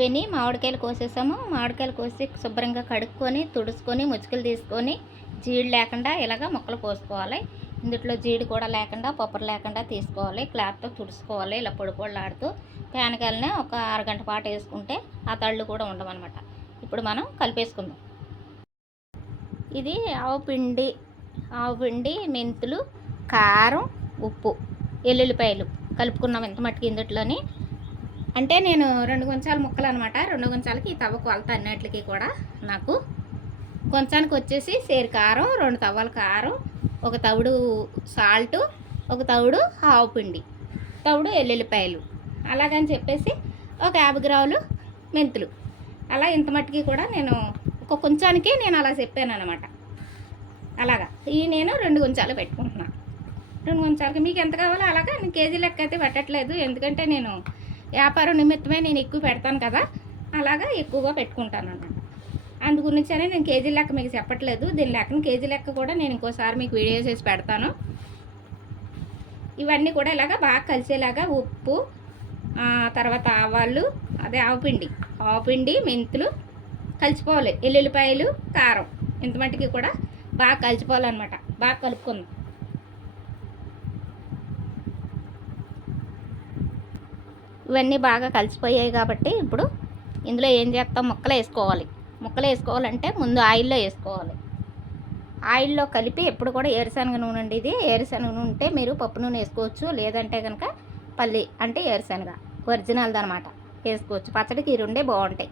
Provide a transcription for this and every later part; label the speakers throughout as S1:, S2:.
S1: అయిపోయినాయి మామిడికాయలు కోసేసాము. మామిడికాయలు కోసి శుభ్రంగా కడుక్కొని తుడుచుకొని ముచ్చుకలు తీసుకొని జీడి లేకుండా ఇలాగ ముక్కలు కోసుకోవాలి. ఇందులో జీడి కూడా లేకుండా పొప్పర లేకుండా తీసుకోవాలి. క్లాత్తో తుడుచుకోవాలి. ఇలా పొడిపొళ్ళాడుతూ పేనకాయలనే ఒక అరగంట పాటు వేసుకుంటే ఆ తళ్ళు కూడా ఉండమన్నమాట ఇప్పుడు మనం కలిపేసుకుందాం. ఇది ఆవు పిండి ఆవు పిండి మెంతులు కారం ఉప్పు ఎల్లుల్లిపాయలు కలుపుకున్నాం ఎంత మట్టుకు ఇందుట్లోని. అంటే నేను రెండు గుంచాలు ముక్కలు అనమాట రెండు గుంచాలకి ఈ తవ్వ కొలత అన్నిటికి కూడా నాకు కొంచానికి వచ్చేసి సేరు కారం రెండు తవ్వల కారం ఒక తవుడు సాల్ట్ ఒక తవుడు ఆవు పిండి తవుడు ఎల్లుల్లిపాయలు అలాగని చెప్పేసి ఒక యాభై గ్రాములు మెంతులు. అలా ఇంత మట్టుకి కూడా నేను ఒక కొంచానికి నేను అలా చెప్పాను అనమాట అలాగా ఈ నేను రెండు కొంచాలు పెట్టుకుంటున్నాను రెండు కొంచాలకి మీకు ఎంత కావాలో అలాగా నేను కేజీ లెక్క అయితే పెట్టట్లేదు. ఎందుకంటే నేను వ్యాపారం నిమిత్తమే నేను ఎక్కువ పెడతాను కదా అలాగా ఎక్కువగా పెట్టుకుంటాను అన్నమాట. అందు గురించనే నేను కేజీ లెక్క మీకు చెప్పట్లేదు. దీని లెక్కను కేజీ లెక్క కూడా నేను ఇంకోసారి మీకు వీడియో చేసి పెడతాను. ఇవన్నీ కూడా ఇలాగా బాగా కలిసేలాగా ఉప్పు తర్వాత ఆవాలు అదే ఆవపిండి ఆవపిండి మెంతులు కలిసిపోవాలి. ఎల్లుల్లిపాయలు కారం. ఇంత మట్టికి కూడా బాగా కలిసిపోవాలన్నమాట. బాగా కలుపుకుందాం. ఇవన్నీ బాగా కలిసిపోయాయి కాబట్టి ఇప్పుడు ఇందులో ఏం చేస్తాం? ముక్కలు వేసుకోవాలి. ముక్కలు వేసుకోవాలంటే ముందు ఆయిల్లో వేసుకోవాలి. ఆయిల్లో కలిపి ఎప్పుడు కూడా ఏరుశనగ నూనె అండి ఇది. ఏరుశనగ నూనె ఉంటే మీరు పప్పు నూనె వేసుకోవచ్చు. లేదంటే కనుక పల్లి అంటే ఏరుశనగ ఒరిజినల్ది అనమాట వేసుకోవచ్చు. పచ్చడికి ఈ రెండే బాగుంటాయి.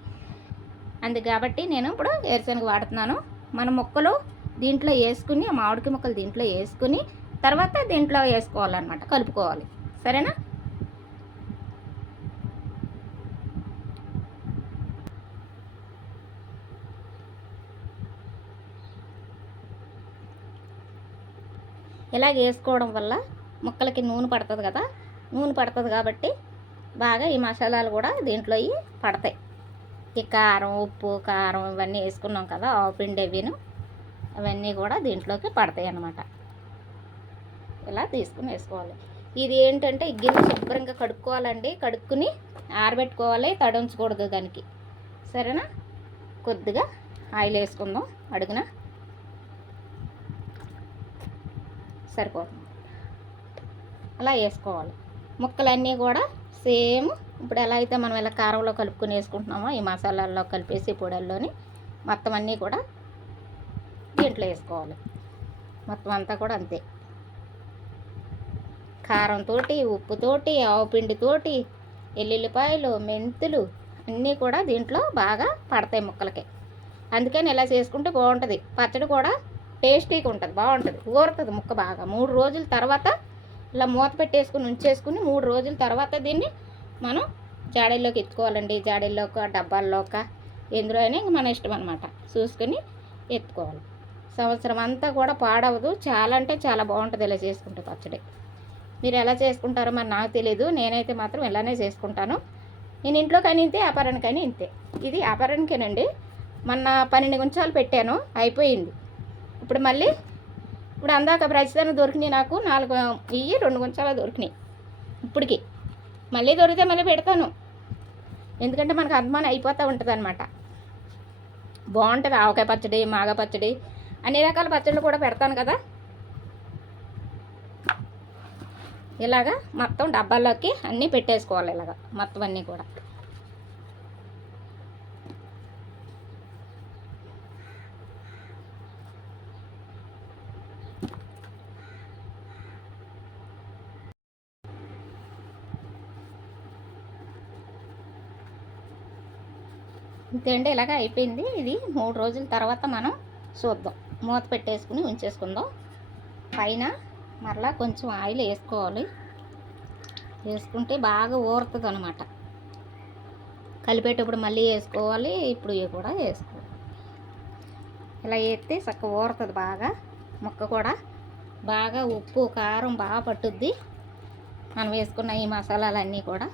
S1: అందుకు కాబట్టి నేను ఇప్పుడు ఏరుశనగ వాడుతున్నాను. మన ముక్కలు దీంట్లో వేసుకుని మామిడికి ముక్కలు దీంట్లో వేసుకుని తర్వాత దీంట్లో వేసుకోవాలన్నమాట. కలుపుకోవాలి. సరేనా? ఇలాగ వేసుకోవడం వల్ల ముక్కలకి నూనె పడుతుంది కదా నూనె పడుతుంది కాబట్టి బాగా ఈ మసాలాలు కూడా దీంట్లో పడతాయి. ఈ కారం ఉప్పు కారం ఇవన్నీ వేసుకున్నాం కదా ఆపిండి అవిను అవన్నీ కూడా దీంట్లోకి పడతాయి అన్నమాట. ఇలా తీసుకుని వేసుకోవాలి. ఇది ఏంటంటే గిన్నె శుభ్రంగా కడుక్కోవాలండి. కడుక్కుని ఆరబెట్టుకోవాలి తడుంచకూడదు దానికి. సరేనా? కొద్దిగా ఆయిల్ వేసుకుందాం. అడుగున సరిపోతుంది. అలా వేసుకోవాలి. ముక్కలన్నీ కూడా సేమ్ ఇప్పుడు ఎలా అయితే మనం ఇలా కారంలో కలుపుకొని వేసుకుంటున్నామో ఈ మసాలాల్లో కలిపేసి పొడల్లోని మొత్తం అన్నీ కూడా దీంట్లో వేసుకోవాలి. మొత్తం అంతా కూడా అంతే. కారంతో ఉప్పుతోటి ఆవుపిండితోటి ఎల్లుల్లిపాయలు మెంతులు అన్నీ కూడా దీంట్లో బాగా పడతాయి ముక్కలకి. అందుకని ఇలా చేసుకుంటే బాగుంటుంది. పచ్చడి కూడా టేస్టీగా ఉంటుంది బాగుంటుంది. ఊరుతుంది ముక్క బాగా. మూడు రోజుల తర్వాత ఇలా మూత పెట్టేసుకుని ఉంచేసుకుని మూడు రోజుల తర్వాత దీన్ని మనం జాడీల్లోకి ఎత్తుకోవాలండి. జాడీల్లోక డబ్బాల్లోక ఎందులో అయినా ఇంక మన ఇష్టం అనమాట చూసుకొని ఎత్తుకోవాలి. సంవత్సరం అంతా కూడా పాడవదు. చాలా అంటే చాలా బాగుంటుంది ఇలా చేసుకుంటే పచ్చడి. మీరు ఎలా చేసుకుంటారో మరి నాకు తెలియదు నేనైతే మాత్రం ఇలానే చేసుకుంటాను. నేను ఇంట్లో కానీ ఇంతే వ్యాపారానికైనా ఇంతే. ఇది వ్యాపారానికేనండి. మొన్న పన్నెండు నిమిషాలు పెట్టాను. అయిపోయింది. ఇప్పుడు మళ్ళీ ఇప్పుడు అందాక ప్రస్తుతానికి దొరికినాయి నాకు నాలుగు ఇవి రెండు గుంచాలు దొరికినాయి. ఇప్పటికి. మళ్ళీ దొరికితే మళ్ళీ పెడతాను. ఎందుకంటే మనకు అనుమానం అయిపోతూ ఉంటుంది అనమాట బాగుంటుంది ఆవకాయ పచ్చడి మాగ పచ్చడి అన్ని రకాల పచ్చళ్ళు కూడా పెడతాను కదా. ఇలాగా మొత్తం డబ్బాల్లోకి అన్నీ పెట్టేసుకోవాలి ఇలాగా మొత్తం అన్నీ కూడా. ఇంతేంటి ఇలాగ అయిపోయింది. ఇది మూడు రోజుల తర్వాత మనం చూద్దాం. మూత పెట్టేసుకుని ఉంచేసుకుందాం. పైన మరలా కొంచెం ఆయిల్ వేసుకోవాలి. వేసుకుంటే బాగా ఊరుతుంది అనమాట కలిపేటప్పుడు మళ్ళీ వేసుకోవాలి ఇప్పుడు ఇవి కూడా వేసుకోవాలి. ఇలా వేస్తే చక్క ఊరుతుంది బాగా. ముక్క కూడా బాగా ఉప్పు కారం బాగా పట్టుద్ది. మనం వేసుకున్న ఈ మసాలాలన్నీ కూడా.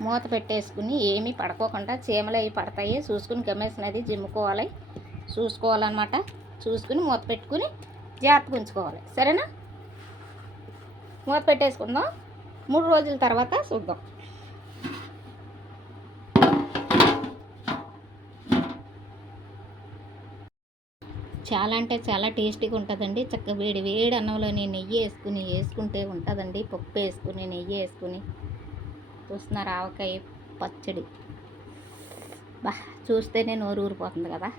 S1: మూత పెట్టేసుకుని ఏమీ పడుకోకుండా చీమలు అవి పడతాయి. చూసుకుని గమేసినది జిమ్ముకోవాలి. చూసుకోవాలన్నమాట. చూసుకుని మూత పెట్టుకుని జాగ్రత్తగా ఉంచుకోవాలి. సరేనా? మూత పెట్టేసుకుందాం. మూడు రోజుల తర్వాత చూద్దాం. చాలా అంటే చాలా టేస్టీగా ఉంటుందండి. చక్క వేడి వేడి అన్నంలోని నెయ్యి వేసుకుని వేసుకుంటే ఉంటుందండి. పప్పు వేసుకుని నెయ్యి వేసుకుని. చూస్తున్నారు ఆవకాయ పచ్చడి. బా చూస్తేనే నోరు ఊరిపోతుంది కదా.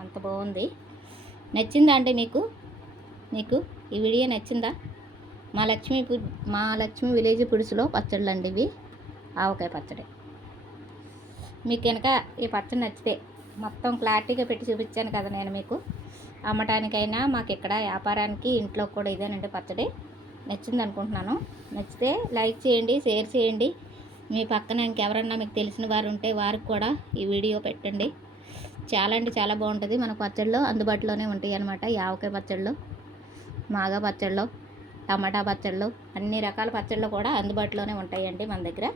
S1: అంత బాగుంది. నచ్చిందా అండి మీకు? మీకు ఈ వీడియో నచ్చిందా? మా లక్ష్మి మా లక్ష్మి విలేజ్ పుడుసులో పచ్చళ్ళు అండి ఇవి. ఆవకాయ పచ్చడి. మీకు కనుక ఈ పచ్చడి నచ్చితే మొత్తం క్లారిటీగా పెట్టి చూపించాను కదా నేను మీకు. అమ్మటానికైనా మాకు ఇక్కడ వ్యాపారానికి ఇంట్లో కూడా ఇదేనండి పచ్చడి. నచ్చింది అనుకుంటున్నాను. నచ్చితే లైక్ చేయండి షేర్ చేయండి. మీ పక్కన ఇంకెవరన్నా మీకు తెలిసిన వారు ఉంటే వారికి కూడా ఈ వీడియో పెట్టండి. చాలా అంటే చాలా బాగుంటుంది. మన పచ్చళ్ళు అందుబాటులోనే ఉంటాయి అన్నమాట. ఈ ఆవకాయ పచ్చళ్ళు మాగా పచ్చళ్ళు టమాటా పచ్చళ్ళు అన్ని రకాల పచ్చళ్ళు కూడా అందుబాటులోనే ఉంటాయండి మన దగ్గర.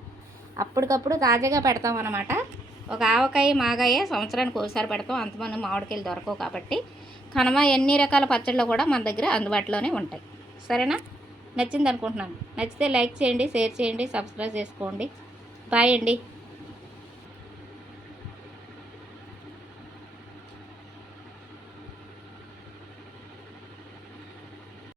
S1: అప్పటికప్పుడు తాజాగా పెడతాం అన్నమాట. ఒక ఆవకాయ మాగాయ సంవత్సరానికి ఒకసారి పెడతాం. అంతమంది మామిడికాయలు దొరకవు కాబట్టి. కనుమ ఎన్ని రకాల పచ్చళ్ళు కూడా మన దగ్గర అందుబాటులోనే ఉంటాయి. సరేనా? నచ్చింది అనుకుంటున్నాను నచ్చితే లైక్ చేయండి షేర్ చేయండి సబ్స్క్రైబ్ చేసుకోండి. బాయ్ అండి.